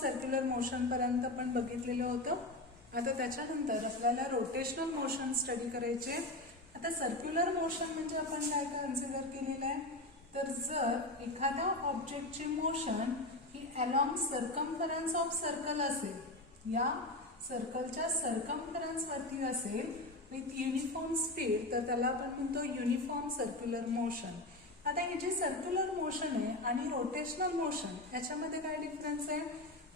Circular motion पर्यंत आपण बघितलेलं होतं. आता त्याच्यानंतर आपल्याला रोटेशनल मोशन स्टडी करायचे. आता सर्क्युलर मोशन म्हणजे आपण काय कन्सिडर केलेलं आहे, तर जर एखाद्या ऑब्जेक्टची मोशन ही अलॉंग सर्कम्फरन्स ऑफ सर्कल असेल, या सर्कलच्या सर्कम्फरन्स वरती असेल विथ युनिफॉर्म स्पीड, तर त्याला आपण म्हणतो युनिफॉर्म सर्क्युलर मोशन. आता ही जी सर्क्युलर मोशन आहे आणि रोटेशनल मोशन याच्यामध्ये काय डिफरन्स आहे,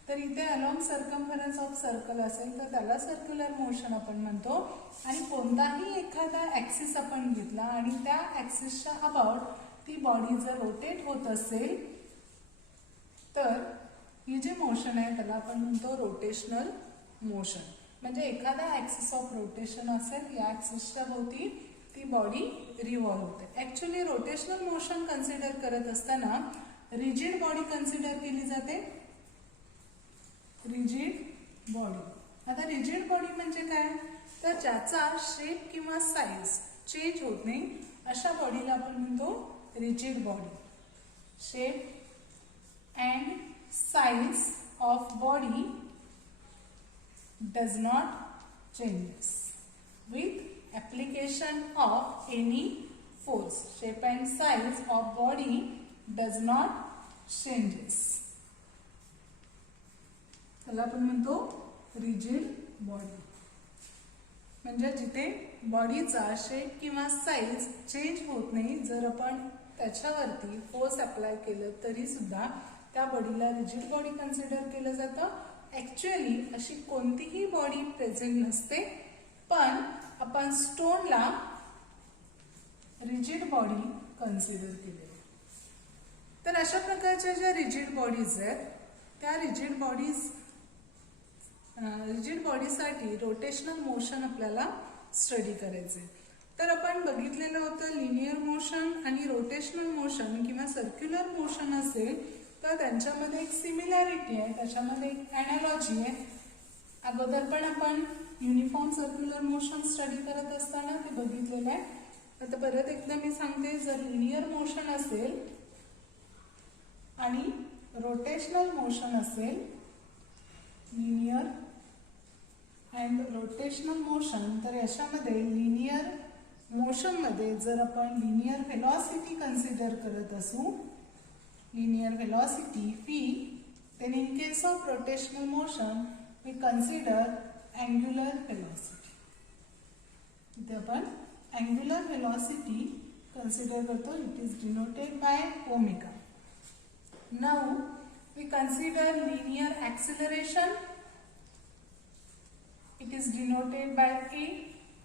तर इथे अलॉंग सर्कम्फरन्स ऑफ सर्कल असेल तर त्याला सर्क्युलर मोशन आपण म्हणतो, आणि कोणताही एखादा ऍक्सिस आपण घेतला आणि त्या ऍक्सिसच्या अबाउट ती बॉडी जर रोटेट होत असेल तर ही जी मोशन आहे त्याला आपण म्हणतो रोटेशनल मोशन. म्हणजे एखादा ऍक्सिस ऑफ रोटेशन असेल, या ऍक्सिसच्या भोवती ती बॉडी रिव्हॉल्व होते. ऍक्च्युअली रोटेशनल मोशन कन्सिडर करत असताना रिजिड बॉडी कन्सिडर केली जाते, रिजिड बॉडी. आता रिजिड बॉडी म्हणजे काय, तर ज्याचा शेप किंवा साईज चेंज होत नाही अशा बॉडीला आपण म्हणतो rigid body. Shape and size of body does not changes with application of any force. Shape and size of body does not changes. त्याला आपण म्हणतो रिजिड बॉडी. म्हणजे जिथे बॉडीचा शेप किंवा साईज चेंज होत नाही, जर आपण त्याच्यावरती फोर्स अप्लाय केलं तरी सुद्धा त्या बॉडीला रिजिड बॉडी कन्सिडर केलं जातं. ऍक्च्युअली अशी कोणतीही बॉडी प्रेझेंट नसते, पण आपण स्टोनला रिजिड बॉडी कन्सिडर केले. तर अशा प्रकारच्या ज्या रिजिड बॉडीज आहेत त्या रिजिड बॉडीसाठी रोटेशनल मोशन आपल्याला स्टडी करायचे. तर आपण बघितलेलं होतं लिनियर मोशन आणि रोटेशनल मोशन किंवा सर्क्युलर मोशन असेल तर त्यांच्यामध्ये एक सिमिलॅरिटी आहे, त्याच्यामध्ये एक अॅनालॉजी आहे. अगोदर पण आपण युनिफॉर्म सर्क्युलर मोशन स्टडी करत असताना ते बघितलेलं आहे. आता परत एकदा मी सांगते, जर लिनियर मोशन असेल आणि रोटेशनल मोशन असेल, लिनियर अँड रोटेशनल मोशन, तर याच्यामध्ये लिनियर मोशन मध्ये जर आपण लिनियर व्हेलॉसिटी कन्सिडर करत असू, linear velocity v, then in case of rotational motion we consider angular velocity. इथे आपण angular velocity consider करतो. It is denoted by omega. Now we consider linear acceleration. It is denoted by a.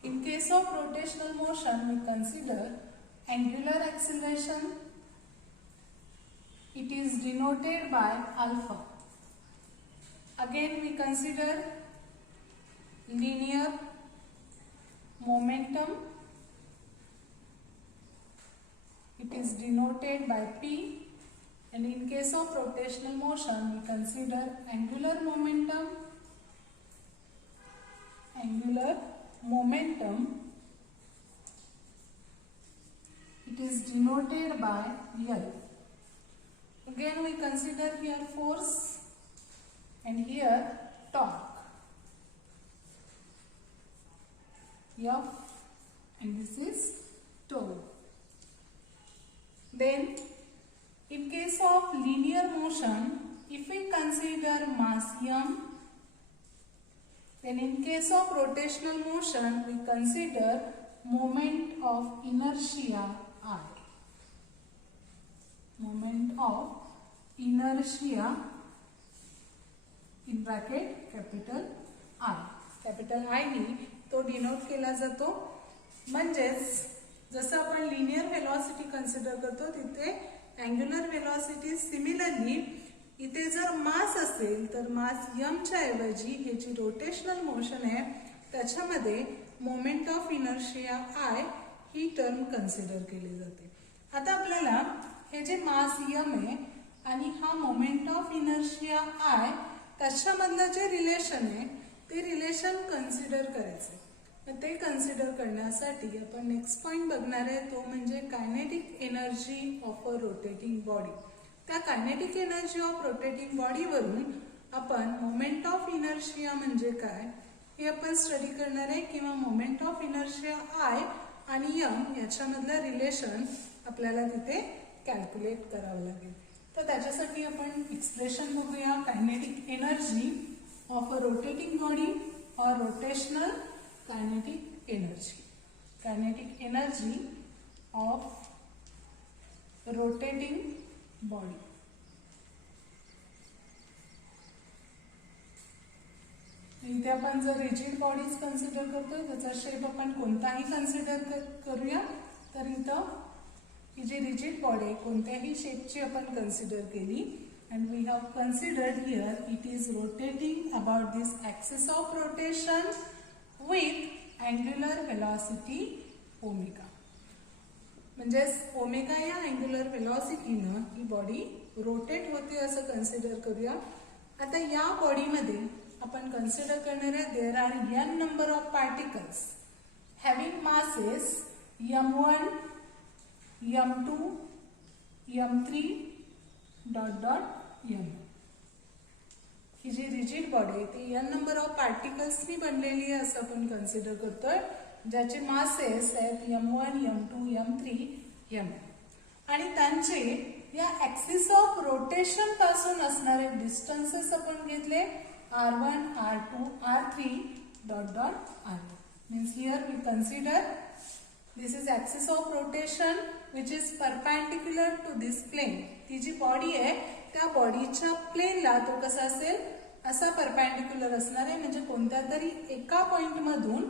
In case of rotational motion we consider angular acceleration. It is denoted by alpha. Again we consider linear momentum. It is denoted by p, and in case of rotational motion we consider angular momentum. Angular momentum, it is denoted by L. Again we consider here force and here torque, F, and this is tau. Then in case of linear motion, if we consider mass m, then in case of rotational motion we consider moment of inertia I. Moment of inertia in bracket capital I. capital I ने तो denote केला जातो. म्हणजेच जसं आपण linear velocity consider करतो तिथे angular velocity similarly इथे जर मास असेल तर मास m च्या ऐवजी हे जी रोटेशनल मोशन आहे त्याच्यामध्ये moment of inertia I he term consider केली जाते. आता आपल्याला हे जे मास m आहे आणि हा मोमेंट ऑफ इनर्शिया I त्याच्यामधलं जे रिलेशन आहे ते रिलेशन कन्सिडर करायचं. ते कन्सिडर करण्यासाठी आपण नेक्स्ट पॉइंट बघणार आहे तो म्हणजे kinetic energy of a rotating body. त्या कायनेटिक एनर्जी ऑफ रोटेटिंग बॉडीवरून आपण मोमेंट ऑफ इनर्शिया म्हणजे काय हे आपण स्टडी करणार आहे, किंवा मोमेंट ऑफ इनर्शिया आय आणि एम याच्यामधलं रिलेशन आपल्याला तिथे कॅल्क्युलेट करावं लागेल. तर त्याच्यासाठी आपण एक्सप्रेशन बघूया. Kinetic energy of a rotating body और rotational kinetic energy. Kinetic energy of rotating body. इथे आपण जर रिजिड बॉडीज कन्सिडर करतोय, त्याचा शेप आपण कोणताही कन्सिडर करूया. तर इथं ही जी रिजिड बॉडी आहे कोणत्याही शेपची आपण कन्सिडर केली, and we have considered here it is rotating about this axis of rotation with angular velocity omega. म्हणजे ओमेगा या अँग्युलर वेलॉसिटीनं ही बॉडी रोटेट होते असं कन्सिडर करूया. आता या बॉडीमध्ये आपण कन्सिडर करणार आहे there are n number of particles having masses m1, m2, m3 dot dot m. ही जी रिजिड बॉडी आहे ती n नंबर ऑफ पार्टिकल्सनी बनलेली आहे असं आपण कन्सिडर करतोय, ज्याचे मासेस आहेत m1, m2, m3, m. आणि त्यांचे या ऍक्सिस ऑफ रोटेशन पासून असणारे डिस्टन्सेस आपण घेतले r1, r2, r3 dot dot r. Means here we consider this is axis of rotation which is perpendicular to this plane. ती जी बॉडी आहे त्या बॉडीच्या प्लेनला तो कसा असेल, असा परपेंडिक्युलर असणार आहे. म्हणजे कोणत्या तरी एका पॉइंट मधून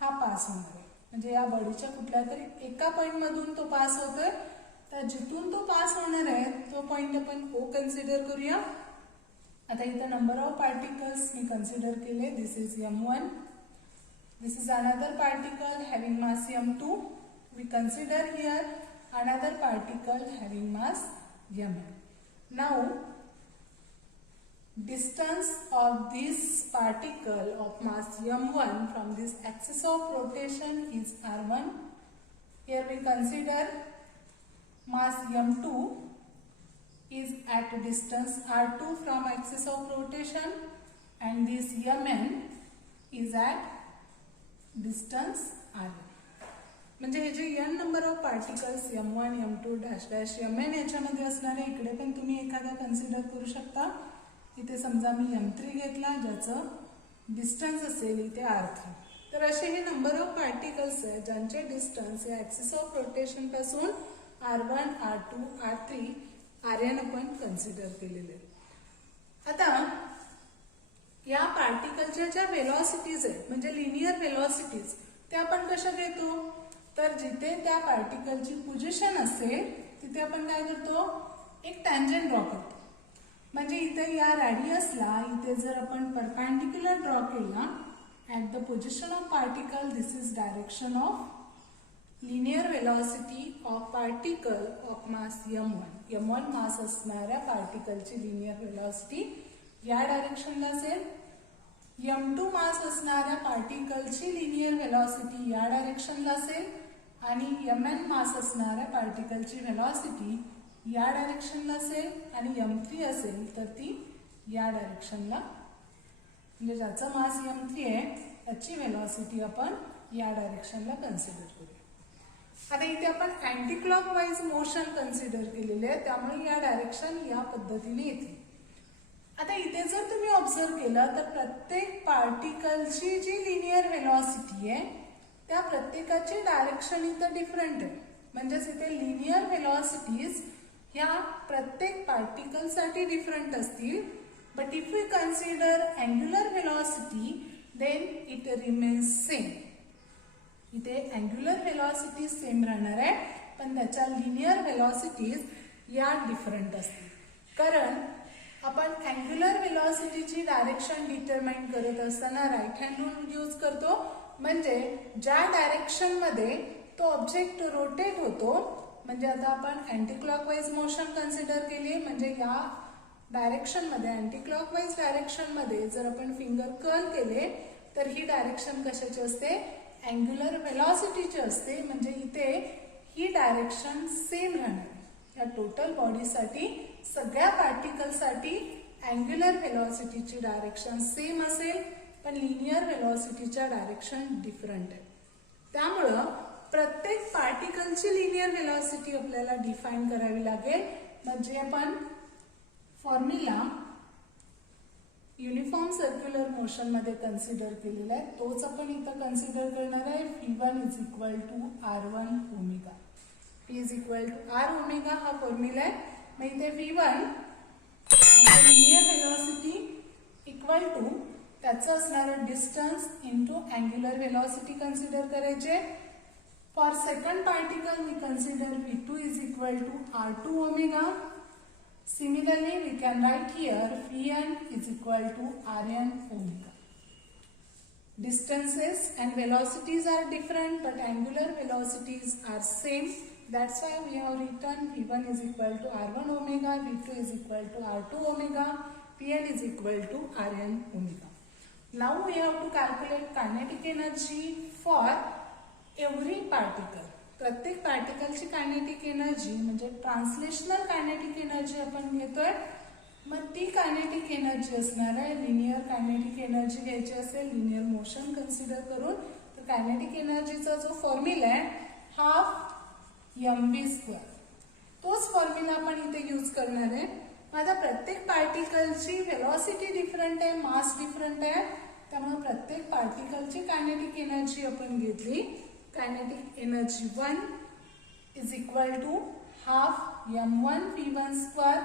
हा पास होणार आहे. म्हणजे या बॉडीच्या कुठल्या तरी एका पॉइंट मधून तो पास होतोय. तर जिथून तो पास होणार आहे तो पॉइंट आपण O कन्सिडर करूया. आता इथं नंबर ऑफ पार्टिकल्स मी कन्सिडर केले. This is m1. This is another particle having mass m2. We consider here another particle having mass m. Now distance of this particle of mass m1 from this axis of rotation is r1. Here we consider mass m2 is at distance r2 from axis of rotation, and this mn is at distance r1. म्हणजे हे जे n number of particles m1, m2 dash dash mn याच्यामध्ये असणारे इकडे पण तुम्ही एखादा consider करू शकता. इथे समजा मी m3 घेतला ज्याचं डिस्टन्स असेल इथे r3. तर असे हे नंबर ऑफ पार्टिकल्स आहेत ज्यांचे डिस्टन्स या ऍक्सिस ऑफ रोटेशन पासून r1, r2, r3, rn आपण कन्सिडर केलेले. आता या पार्टिकलच्या ज्या वेलॉसिटीज आहेत म्हणजे लिनियर वेलॉसिटीज त्या आपण कशा घेतो, तर जिथे त्या पार्टिकलची पोझिशन असेल तिथे आपण काय करतो, एक टँजंट ड्रॉ करतो. म्हणजे इथे या रॅडियसला इथे जर आपण परपेंडिक्युलर ड्रॉ केला at the position of particle, this is direction of linear velocity of particle of mass m1. m1 मास असणाऱ्या पार्टिकलची लिनियर वेलॉसिटी या डायरेक्शनला असेल. m2 मास असणाऱ्या पार्टिकलची लिनियर वेलॉसिटी या डायरेक्शनला असेल. आणि mn मास असणाऱ्या पार्टिकलची वेलॉसिटी या डायरेक्शनला असेल. आणि m3 असेल तर ती या डायरेक्शनला, म्हणजे ज्याचा मास m3 आहे त्याची वेलॉसिटी आपण या डायरेक्शनला कन्सिडर करूया. आता इथे आपण अँटी क्लॉकवाईज मोशन कन्सिडर केलेले आहे, त्यामुळे या डायरेक्शन या पद्धतीने येते. आता इथे जर तुम्ही ऑब्झर्व केलं तर प्रत्येक पार्टिकलची जी लिनियर वेलॉसिटी आहे त्या प्रत्येकाची डायरेक्शन इथं डिफरंट आहे. म्हणजेच इथे लिनियर वेलॉसिटीज ह्या प्रत्येक पार्टिकलसाठी डिफरंट असतील. But if we consider angular velocity then it remains same. इथे अँग्युलर वेलॉसिटी सेम राहणार आहे पण त्याच्या लिनियर वेलॉसिटीज या डिफरंट असतील. कारण आपण अँग्युलर वेलॉसिटीची डायरेक्शन डिटरमाइन करत असताना राईट हँड रूल यूज करतो. म्हणजे ज्या डायरेक्शनमध्ये तो ऑब्जेक्ट रोटेट होतो, म्हणजे आता आपण अँटी क्लॉकवाईज मोशन कन्सिडर केली, म्हणजे या डायरेक्शनमध्ये अँटी क्लॉकवाईज डायरेक्शनमध्ये जर आपण फिंगर कर्ल केले तर ही डायरेक्शन कशाची असते, अँग्युलर वेलॉसिटीची असते. म्हणजे इथे ही डायरेक्शन सेम राहणार. या टोटल बॉडीसाठी सगळ्या पार्टिकलसाठी अँग्युलर व्हेलॉसिटीची डायरेक्शन सेम असेल पण लिनियर व्हेलॉसिटीच्या डायरेक्शन डिफरंट आहे. त्यामुळं प्रत्येक पार्टिकलची लिनियर व्हेलॉसिटी आपल्याला डिफाइन करावी लागेल. म्हणजे आपण फॉर्म्युला युनिफॉर्म सर्क्युलर मोशन मध्ये कन्सिडर केलेला आहे तोच आपण इथं कन्सिडर करणार आहे. v1 is equal to r1 omega. p is equal to r omega हा फॉर्म्युला आहे. मग इथे v1 linear velocity equal to त्याचं असणारं distance into angular velocity consider करायचे. For second particle we consider v2 is equal to r2 omega. Similarly, we can write here Vn is equal to Rn omega. Distances and velocities are different, but angular velocities are same. That's why we have written V1 is equal to R1 omega, V2 is equal to R2 omega, Vn is equal to Rn omega. Now we have to calculate kinetic energy for every particle. प्रत्येक पार्टिकलची kinetic energy म्हणजे translational kinetic energy आपण घेतोय. मग ती kinetic energy असणार आहे linear kinetic energy घ्यायची असेल लिनियर मोशन कन्सिडर करून तर कायनेटिक एनर्जीचा जो फॉर्म्युला आहे हाफ mv². तोच फॉर्म्युला आपण इथे यूज करणार आहे. आता प्रत्येक पार्टिकलची व्हेलॉसिटी डिफरंट आहे मास डिफरंट आहे त्यामुळे प्रत्येक पार्टिकलची कायनेटिक एनर्जी आपण घेतली. Kinetic energy 1 is equal to half m1 v1 square.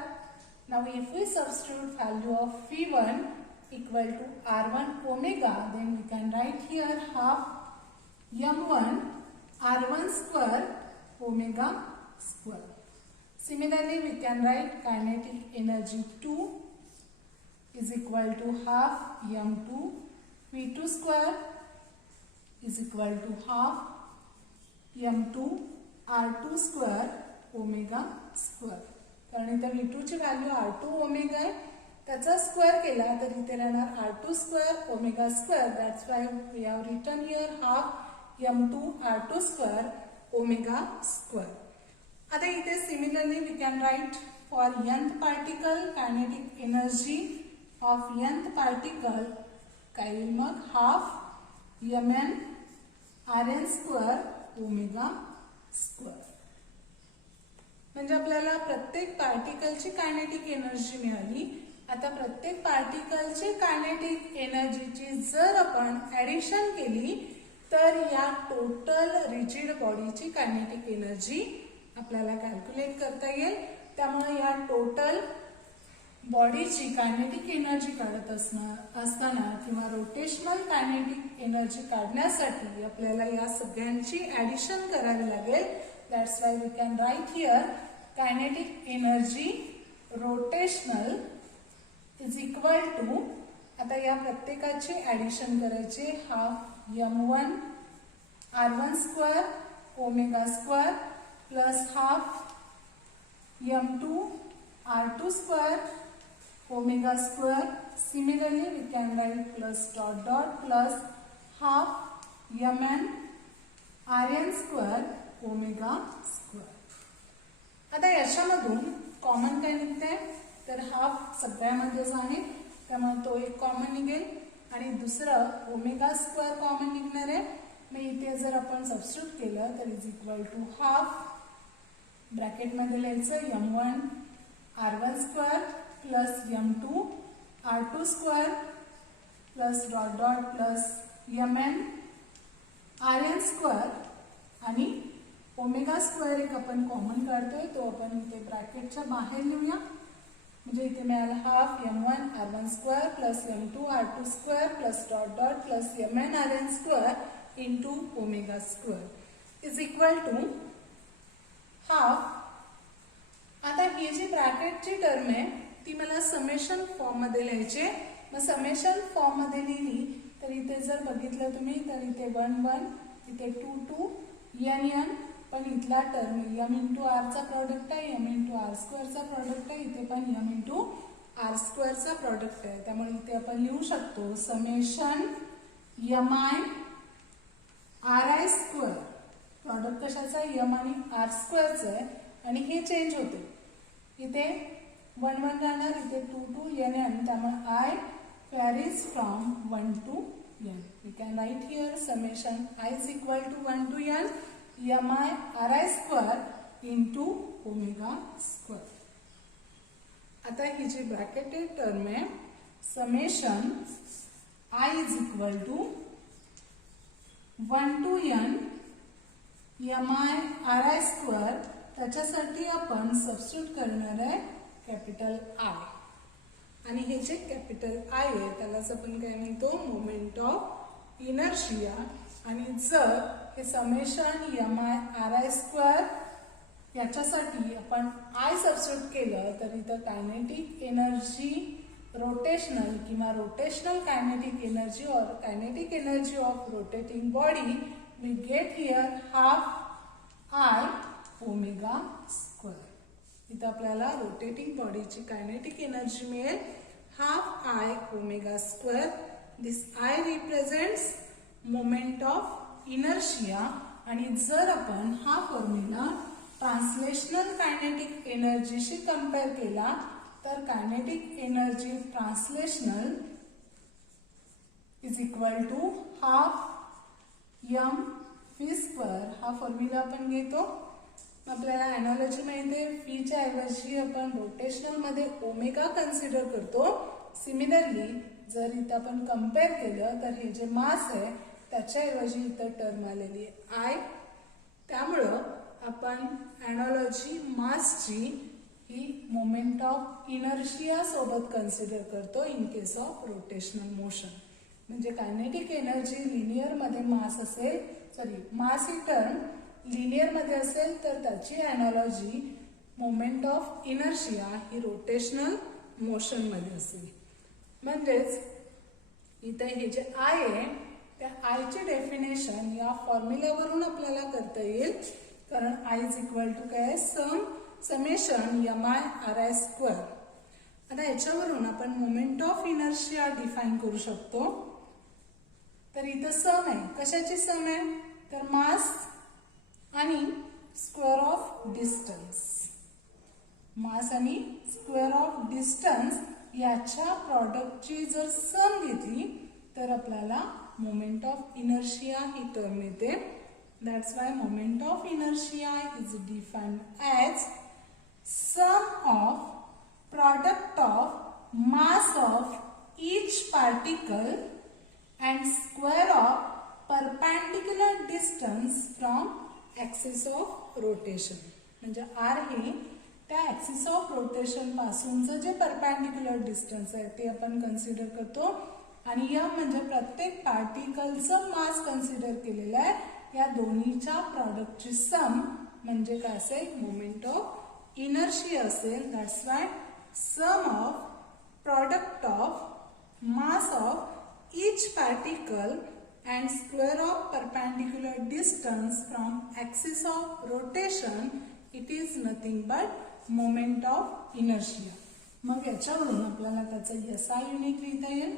Now if we substitute value of v1 equal to r1 omega, then we can write here half m1 r1 square omega square. Similarly, we can write kinetic energy 2 is equal to half m2 v2 square is equal to half m2 r2 square omega square. कारण इथे v2 ची value r2 omega आहे त्याचा square केला तर इथे राहणार r2 square omega square. That's why we have written here half m2 r2 square omega square. आता इथे similarly we can write for nth particle kinetic energy of nth particle काय येईल मग half mn Rn square omega square. म्हणजे आपल्याला प्रत्येक पार्टिकलची kinetic energy मिळाली. आता प्रत्येक पार्टिकलची कायनेटिक एनर्जीची जर आपण ऍडिशन केली तर या टोटल रिजिड बॉडीची कायनेटिक एनर्जी आपल्याला कॅल्क्युलेट करता येईल. त्यामुळे या टोटल बॉडीची कायनेटिक एनर्जी काढत असताना किंवा रोटेशनल कायनेटिक एनर्जी काढण्यासाठी आपल्याला या सगळ्यांची ऍडिशन करावी लागेल. That's why we can write here kinetic energy rotational is equal to आता या प्रत्येकाची ऍडिशन करायची half m1 r1 square omega square plus half m2 r2 square omega square. Similarly, we can write plus dot dot plus half mn Rn square omega square. आता याच्यामधून common काय निघते तर half सगळ्यामध्येच आहे त्यामुळे तो एक कॉमन निघेल आणि दुसरं ओमेगा स्क्वेअर कॉमन निघणार आहे. मग इथे जर आपण सबस्टिट्यूट केलं तर इज इक्वल टू हाफ ब्रॅकेटमध्ये लिहायचं m1 r1 square plus m2 r2 square plus dot dot plus mn Rn square आणि ओमेगा स्क्वेअर एक आपण कॉमन काढतोय तो आपण इथे ब्रॅकेटच्या बाहेर लिहूया. म्हणजे इथे मिळालं half m1 r1 square plus m2 r2 square plus dot dot plus mn Rn square into omega square is equal to half. आता ही जी ब्रॅकेटची टर्म आहे ती मला समेशन फॉर्म मध्ये लिहायचे. मग समेशन फॉर्म मध्ये लिहिली तर इथे जर बघितलं तुम्ही तर इथे 1 1 इथे 2 2 n n पण इथला टर्म m इंटू r चा प्रॉडक्ट आहे m इंटू r स्क्वेअरचा प्रॉडक्ट आहे इथे पण m इंटू r स्क्वेअरचा प्रॉडक्ट आहे. त्यामुळे इथे आपण लिहू शकतो summation mi ri square. Product कशाचा m आणि r स्क्वेअरचं आहे आणि हे चेंज होते. इथे 1 1 राहणार इथे 2 to n त्यामुळे I varies from 1 to n. We can write here summation I is equal to 1 to n mi ri square into omega square. आता ही जी ब्रॅकेटेड टर्म आहे summation I is equal to 1 to n mi ri square त्याच्यासाठी आपण substitute करणार आहे capital I आणि हे जे कॅपिटल I आहे त्यालाच आपण काय म्हणतो मोमेंट ऑफ इनर्शिया. आणि जर हे समेशन mi ri स्क्वेअर याच्यासाठी आपण I सबस्टिट्यूट केलं तर इथं कायनेटिक एनर्जी रोटेशनल किंवा रोटेशनल कायनेटिक एनर्जी और kinetic energy of rotating body we get here half I omega square. इथं आपल्याला रोटेटिंग बॉडीची कायनेटिक एनर्जी मिळेल half I omega square. This I represents moment of inertia. आणि जर आपण हा फॉर्म्युला ट्रान्सलेशनल कायनेटिक एनर्जीशी कंपेअर केला तर kinetic energy translational is equal to half m v square. हा फॉर्म्युला आपण घेतो. आपल्याला एनालॉजी माहिती आहे फीच्या ऐवजी आपण रोटेशनल मध्ये ओमेगा कन्सिडर करतो. सिमिलरली जर इथं आपण कंपेअर केलं तर हे जे मास आहे त्याच्याऐवजी इथं टर्म आलेली आहे I. त्यामुळं आपण एनालॉजी मासची ही मोमेंट ऑफ इनर्शिया सोबत कन्सिडर करतो in case of rotational motion. म्हणजे कायनेटिक एनर्जी लिनियर मध्ये मास असेल मास ही टर्म लिनियर मध्ये असेल तर त्याची analogy moment of inertia he rotational motion मध्ये असेल. म्हणजेच इथे हे जे I आहे त्या I ची डेफिनेशन या फॉर्म्युल्यावरून आपल्याला करता येईल. कारण I इज इक्वल टू काय समेशन mi ri स्क्वेअर. आता याच्यावरून आपण मोमेंट ऑफ इनर्शिया डिफाइन करू शकतो. तर इथं सम आहे. कशाची सम आहे तर मास आणि स्क्वेअर ऑफ डिस्टन्स. मास आणि स्क्वेअर ऑफ डिस्टन्स याच्या प्रॉडक्टची जर सम घेतली तर आपल्याला मोमेंट ऑफ इनर्शिया ही टर्म येते. That's why moment of inertia is defined as sum of product of mass of each particle and square of perpendicular distance from axis of rotation. म्हणजे R हे त्या ॲक्सिस ऑफ रोटेशन पासूनचं जे perpendicular distance आहे ते आपण consider करतो. आणि M म्हणजे प्रत्येक पार्टिकलचं मास कन्सिडर केलेलं आहे. या दोन्हीच्या प्रॉडक्टची सम म्हणजे काय असेल मोमेंट ऑफ इनर्शिया असेल. That's why sum of product of mass of each particle and square of perpendicular distance from axis of rotation it is nothing but moment of inertia. मग याच्यावरून आपल्याला त्याचं SI युनिट लिहिता येईल.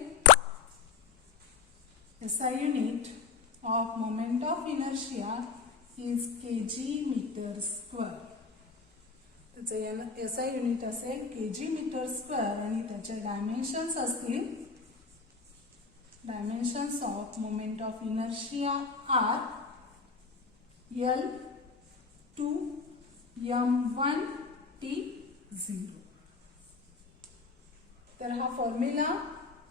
SI unit of moment of inertia is kg metre square. त्याचं SI unit असेल kg metre square आणि त्याचे डायमेन्शन्स असतील dimensions of moment of inertia are L2 m1 t0. तर हा फॉर्म्युला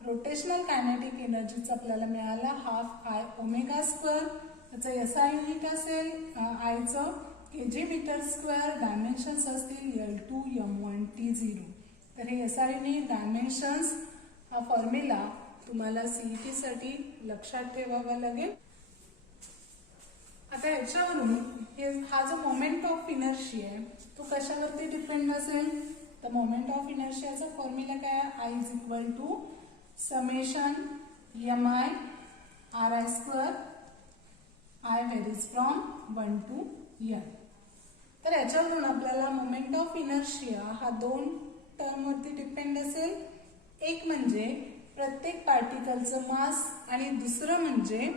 रोटेशनल कायनेटिक एनर्जीचा आपल्याला मिळाला हाफ I ओमेगा स्क्वेअर. त्याचं SI युनिट असेल I चं kg मीटर स्क्वेअर. डायमेन्शन्स असतील L2 m1 t0. तर हे SI युनिट डायमेन्शन्स हा फॉर्म्युला तुम्हाला CET साठी लक्षात ठेवावा लागेल. आता याच्यावरून हा जो मोमेंट ऑफ इनर्शिया आहे तो कशावरती डिपेंड असेल तर मोमेंट ऑफ इनर्शियाचा फॉर्म्युला काय आहे I is equal to summation mi ri square. I varies from 1 to n. तर याच्यावरून आपल्याला मोमेंट ऑफ इनर्शिया हा दोन टर्म वरती डिपेंड असेल. एक म्हणजे प्रत्येक पार्टिकलचं मास आणि दुसरं म्हणजे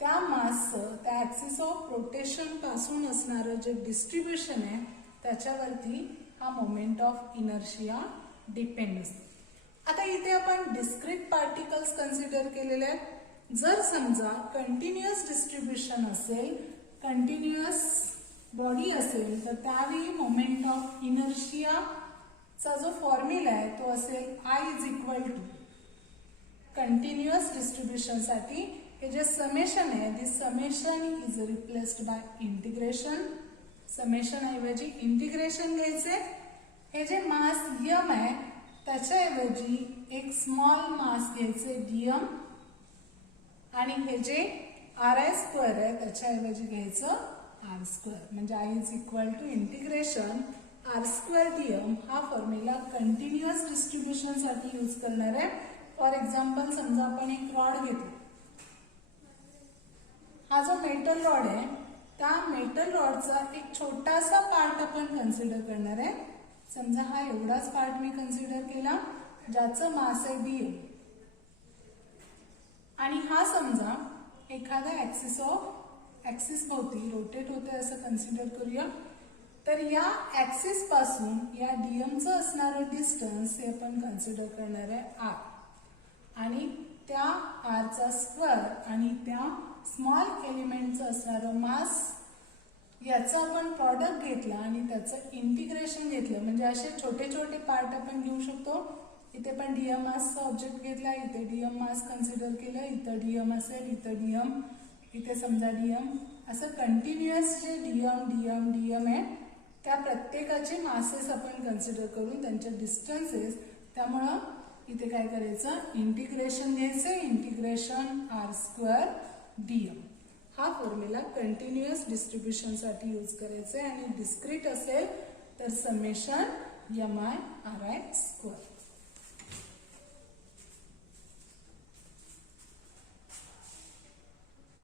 त्या मासचं त्या ॲक्सिस ऑफ रोटेशन पासून असणारं जे डिस्ट्रीब्युशन आहे त्याच्यावरती हा मोमेंट ऑफ इनर्शिया डिपेंड असतो. आता इथे आपण डिस्क्रीट पार्टिकल्स कन्सिडर केलेले आहेत. जर समजा कंटिन्युअस डिस्ट्रीब्युशन असेल, कंटिन्युअस बॉडी असेल, तर त्यावेळी मोमेंट ऑफ इनर्शियाचा जो फॉर्म्युला आहे तो असेल I is equal to continuous डिस्ट्रीब्युशनसाठी हे जे समेशन आहे, this summation is replaced by integration. Summation ऐवजी इंटिग्रेशन घ्यायचे. हे जे मास m आहे त्याच्याऐवजी एक स्मॉल मास घ्यायचे dm, आणि हे जे ri स्क्वेअर आहे त्याच्याऐवजी घ्यायचं r स्क्वेअर. म्हणजे I is equal to integration r square dm हा फॉर्म्युला कंटिन्युअस डिस्ट्रीब्युशन साठी यूज करणार आहे. फॉर एक्झाम्पल समजा आपण एक रॉड घेतो. हा जो मेटल रॉड आहे त्या मेटल रॉडचा एक छोटासा पार्ट आपण कन्सिडर करणार आहे. समजा हा एवढाच पार्ट मी कन्सिडर केला ज्याचं मास आहे dm, आणि हा समजा एखाद्या ऍक्सिस भोवती रोटेट होते असं कन्सिडर करूया. तर या ऍक्सिस पासून या dmचं असणारं डिस्टन्स हे आपण कन्सिडर करणार आहे r, आणि त्या r चा स्क्वेअर आणि त्या स्मॉल एलिमेंटचं असणारं मास याचं आपण प्रॉडक्ट घेतला आणि त्याचं इंटिग्रेशन घेतलं. म्हणजे असे छोटे छोटे पार्ट आपण घेऊ शकतो. इथे पण dm मासचा ऑब्जेक्ट घेतला, इथे dm मास कन्सिडर केलं, इथं dm असेल, इथं dm, इथे समजा dm, असं कंटिन्युअस जे dm आहे त्या प्रत्येकाचे मासेस आपण कन्सिडर करून त्यांचे डिस्टन्सेस, त्यामुळं इथे काय करायचं, इंटिग्रेशन घ्यायचं. इंटिग्रेशन r स्क्वेअर dm हा फॉर्म्युला कंटिन्युअस डिस्ट्रीब्युशन साठी यूज करायचा आहे. आणि डिस्क्रीट असेल तर समेशन mi ri स्क्वेअर.